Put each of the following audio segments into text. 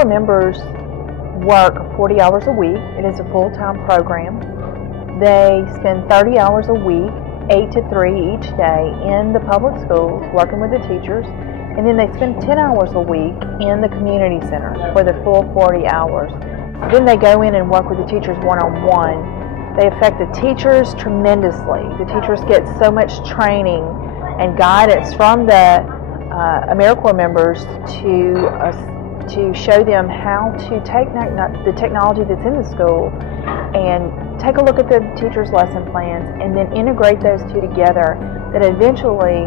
AmeriCorps members work 40 hours a week. It is a full-time program. They spend 30 hours a week, 8 to 3 each day, in the public schools working with the teachers, and then they spend 10 hours a week in the community center for the full 40 hours. Then they go in and work with the teachers one-on-one. They affect the teachers tremendously. The teachers get so much training and guidance from the AmeriCorps members to show them how to take the technology that's in the school and take a look at the teachers' lesson plans and then integrate those two together that eventually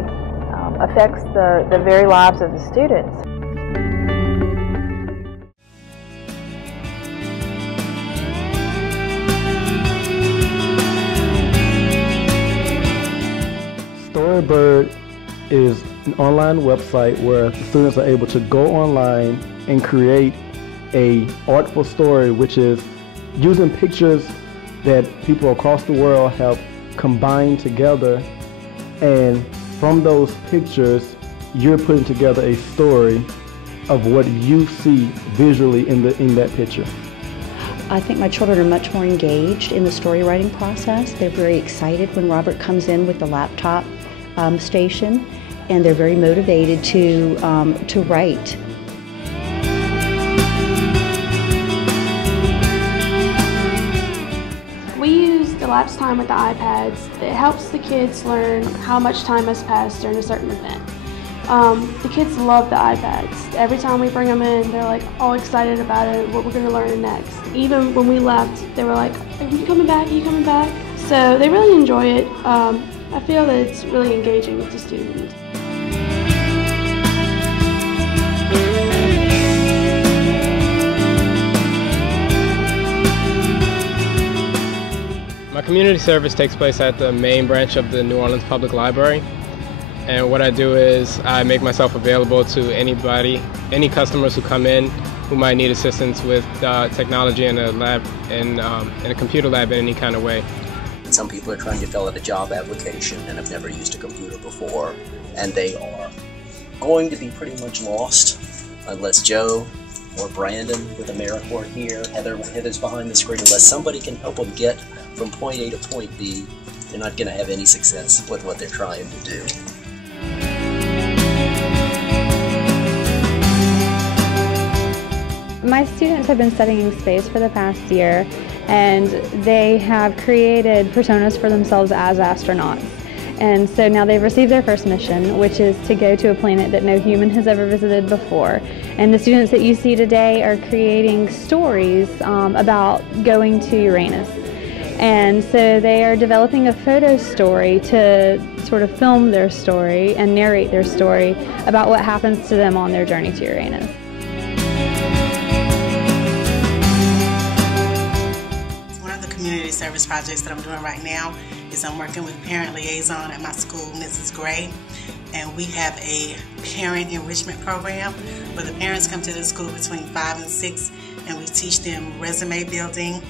affects the very lives of the students. Storybird is an online website where the students are able to go online and create a artful story, which is using pictures that people across the world have combined together, and from those pictures you're putting together a story of what you see visually in that picture. I think my children are much more engaged in the story writing process. They're very excited when Robert comes in with the laptop station, and they're very motivated to write. We use Elapsed Time with the iPads. It helps the kids learn how much time has passed during a certain event. The kids love the iPads. Every time we bring them in, they're like all excited about it, what we're going to learn next. Even when we left, they were like, "Are you coming back? Are you coming back?" So they really enjoy it. I feel that it's really engaging with the students. My community service takes place at the main branch of the New Orleans Public Library. And what I do is I make myself available to anybody, any customers who come in who might need assistance with technology in a lab, in a computer lab in any kind of way. Some people are trying to fill out a job application and have never used a computer before, and they are going to be pretty much lost unless Joe or Brandon with AmeriCorps here, Heather's behind the screen, unless somebody can help them get from point A to point B, they're not going to have any success with what they're trying to do. My students have been studying space for the past year, and they have created personas for themselves as astronauts. And so now they've received their first mission, which is to go to a planet that no human has ever visited before. And the students that you see today are creating stories about going to Uranus. And so they are developing a photo story to sort of film their story and narrate their story about what happens to them on their journey to Uranus. One of the community service projects that I'm doing right now is I'm working with parent liaison at my school, Mrs. Gray, and we have a parent enrichment program where the parents come to the school between 5 and 6, and we teach them resume building,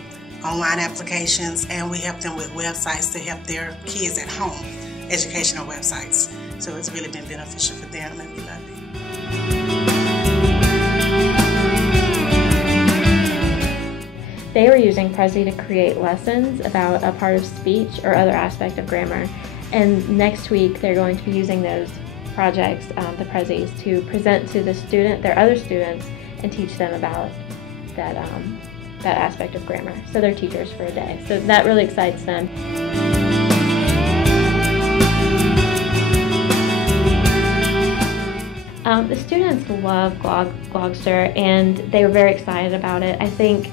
online applications, and we help them with websites to help their kids at home, educational websites. So it's really been beneficial for them, and we love it. They were using Prezi to create lessons about a part of speech or other aspect of grammar. And next week they're going to be using those projects, the Prezis, to present to their other students and teach them about that aspect of grammar. So they're teachers for a day. So that really excites them. The students love Glogster, and they were very excited about it. I think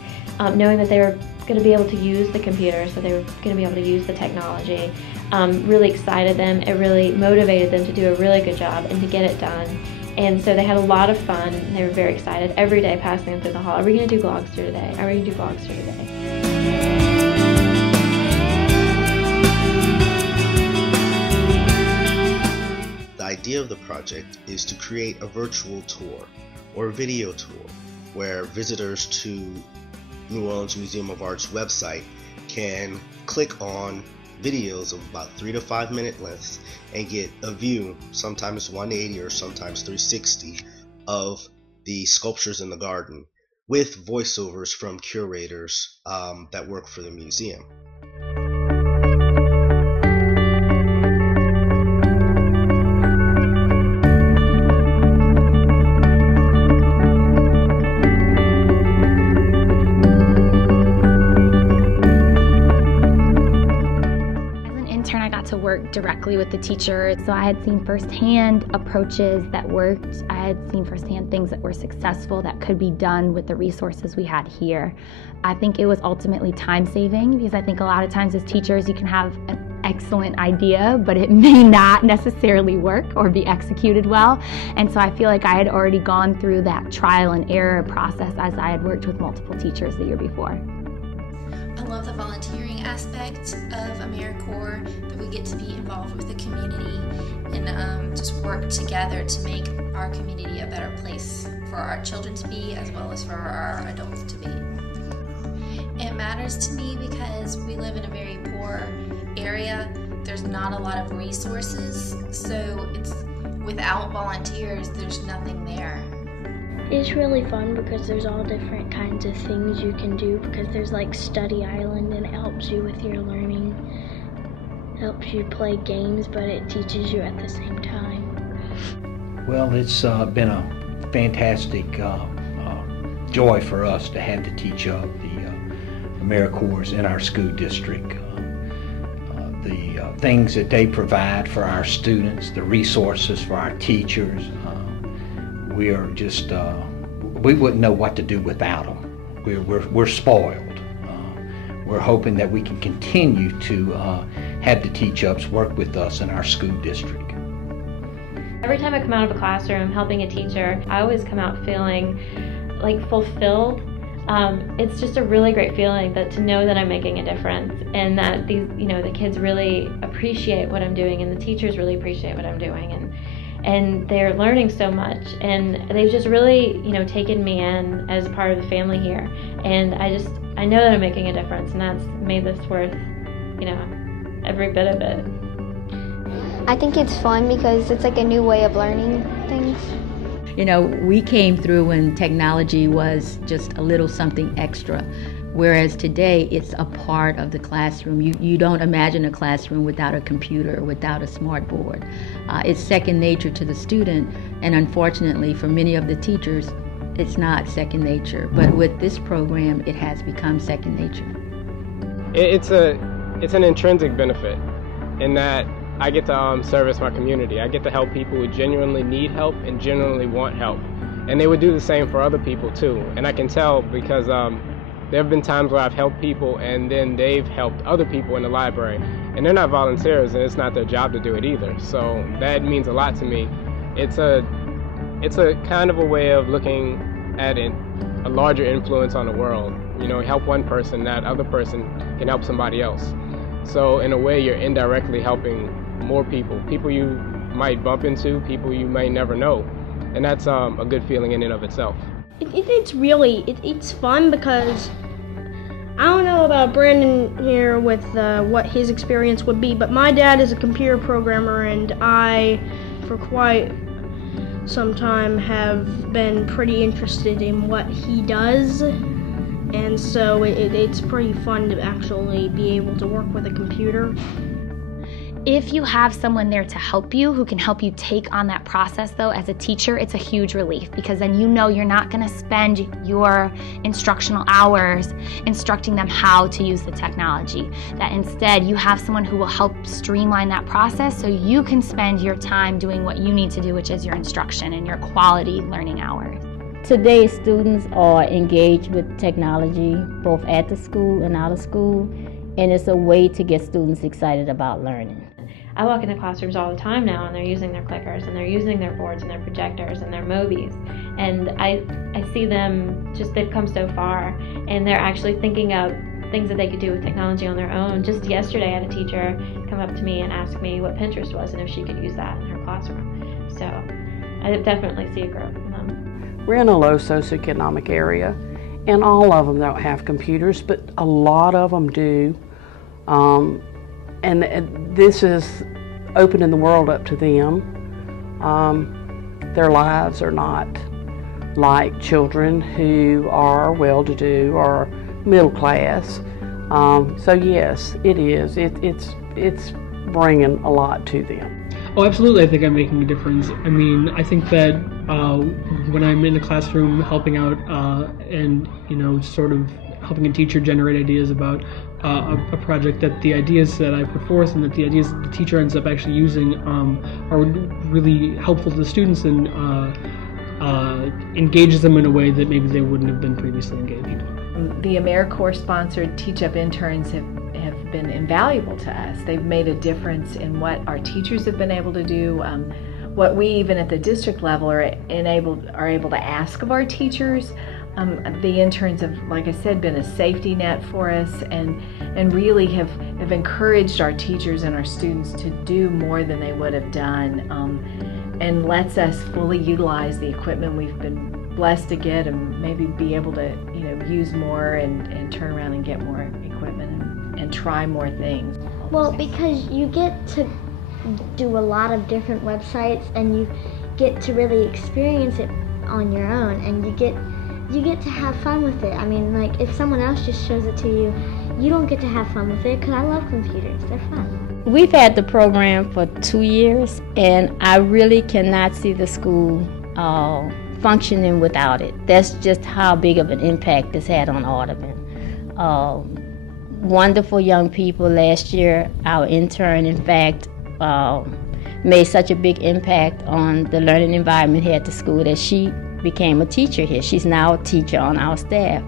knowing that they were going to be able to use the computer, so they were going to be able to use the technology, really excited them. It really motivated them to do a really good job and to get it done. And so they had a lot of fun. They were very excited every day passing them through the hall. Are we going to do Glogster today? Are we going to do Glogster today? The idea of the project is to create a virtual tour or a video tour where visitors to New Orleans Museum of Art's website can click on videos of about 3 to 5 minute lengths and get a view, sometimes 180 or sometimes 360, of the sculptures in the garden with voiceovers from curators that work for the museum. To work directly with the teacher. So I had seen firsthand approaches that worked. I had seen firsthand things that were successful that could be done with the resources we had here. I think it was ultimately time saving, because I think a lot of times as teachers you can have an excellent idea, but it may not necessarily work or be executed well. And so I feel like I had already gone through that trial and error process as I had worked with multiple teachers the year before. I love the volunteering aspect of AmeriCorps, that we get to be involved with the community and just work together to make our community a better place for our children to be, as well as for our adults to be. It matters to me because we live in a very poor area. There's not a lot of resources, so without volunteers, there's nothing there. It's really fun because there's all different kinds of things you can do, because there's like Study Island, and it helps you with your learning. It helps you play games, but it teaches you at the same time. Well, it's been a fantastic joy for us to have the TeachUp, the AmeriCorps in our school district. The things that they provide for our students, the resources for our teachers, we are just, we wouldn't know what to do without them. We're spoiled. We're hoping that we can continue to have the TeachUps work with us in our school district. Every time I come out of a classroom helping a teacher, I always come out feeling like fulfilled. It's just a really great feeling to know that I'm making a difference, and that the kids really appreciate what I'm doing, and the teachers really appreciate what I'm doing, and they're learning so much, and they've just really, taken me in as a part of the family here, and I know that I'm making a difference, and that's made this worth, every bit of it. I think it's fun because it's like a new way of learning things. We came through when technology was just a little something extra, whereas today it's a part of the classroom. You don't imagine a classroom without a computer, without a smart board. It's second nature to the student, and unfortunately for many of the teachers, it's not second nature. But with this program, it has become second nature. It's an intrinsic benefit in that I get to service my community. I get to help people who genuinely need help and genuinely want help. And they would do the same for other people too. And I can tell because there have been times where I've helped people and then they've helped other people in the library. And they're not volunteers, and it's not their job to do it either. So that means a lot to me. It's a kind of a way of looking at a larger influence on the world. Help one person, that other person can help somebody else. So in a way, you're indirectly helping more people you might bump into, people you may never know. And that's a good feeling in and of itself. It's fun because I don't know about Brandon here with what his experience would be, but my dad is a computer programmer, and I, for quite some time, have been pretty interested in what he does, and so it's pretty fun to actually be able to work with a computer. If you have someone there to help you, who can help you take on that process though, as a teacher, it's a huge relief, because then you're not gonna spend your instructional hours instructing them how to use the technology. That instead you have someone who will help streamline that process so you can spend your time doing what you need to do, which is your instruction and your quality learning hours. Today, students are engaged with technology both at the school and out of school, and it's a way to get students excited about learning. I walk into classrooms all the time now, and they're using their clickers, and they're using their boards and their projectors and their Mobies, and I see them they've come so far, and they're actually thinking of things that they could do with technology on their own. Just yesterday, I had a teacher come up to me and ask me what Pinterest was and if she could use that in her classroom. So I definitely see a growth in them. We're in a low socioeconomic area, and all of them don't have computers, but a lot of them do. And this is opening the world up to them. Their lives are not like children who are well-to-do or middle class. So yes, it is. It's bringing a lot to them. Oh, absolutely. I think I'm making a difference. I mean, I think that when I'm in the classroom helping out and, sort of helping a teacher generate ideas about a project, that the ideas that I put forth and that the ideas that the teacher ends up actually using are really helpful to the students and engages them in a way that maybe they wouldn't have been previously engaged. The AmeriCorps sponsored TeachUp interns have been invaluable to us. They've made a difference in what our teachers have been able to do, what we even at the district level are able to ask of our teachers. The interns have, like I said, been a safety net for us and really have encouraged our teachers and our students to do more than they would have done, and lets us fully utilize the equipment we've been blessed to get and maybe be able to use more and turn around and get more equipment and try more things. Well, because you get to do a lot of different websites and you get to really experience it on your own, and you get to have fun with it. I mean, like, if someone else just shows it to you, you don't get to have fun with it, because I love computers. They're fun. We've had the program for 2 years, and I really cannot see the school functioning without it. That's just how big of an impact it's had on Audubon. Wonderful young people. Last year, our intern, in fact, made such a big impact on the learning environment here at the school that she became a teacher here. She's now a teacher on our staff.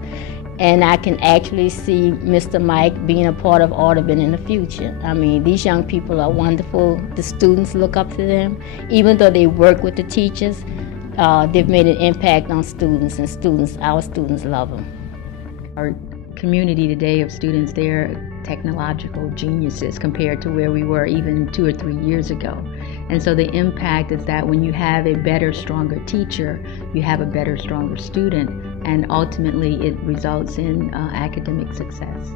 And I can actually see Mr. Mike being a part of Audubon in the future. I mean, these young people are wonderful. The students look up to them. Even though they work with the teachers, they've made an impact on students, and our students love them. Our community today of students, they're technological geniuses compared to where we were even 2 or 3 years ago. And so the impact is that when you have a better, stronger teacher, you have a better, stronger student, and ultimately it results in academic success.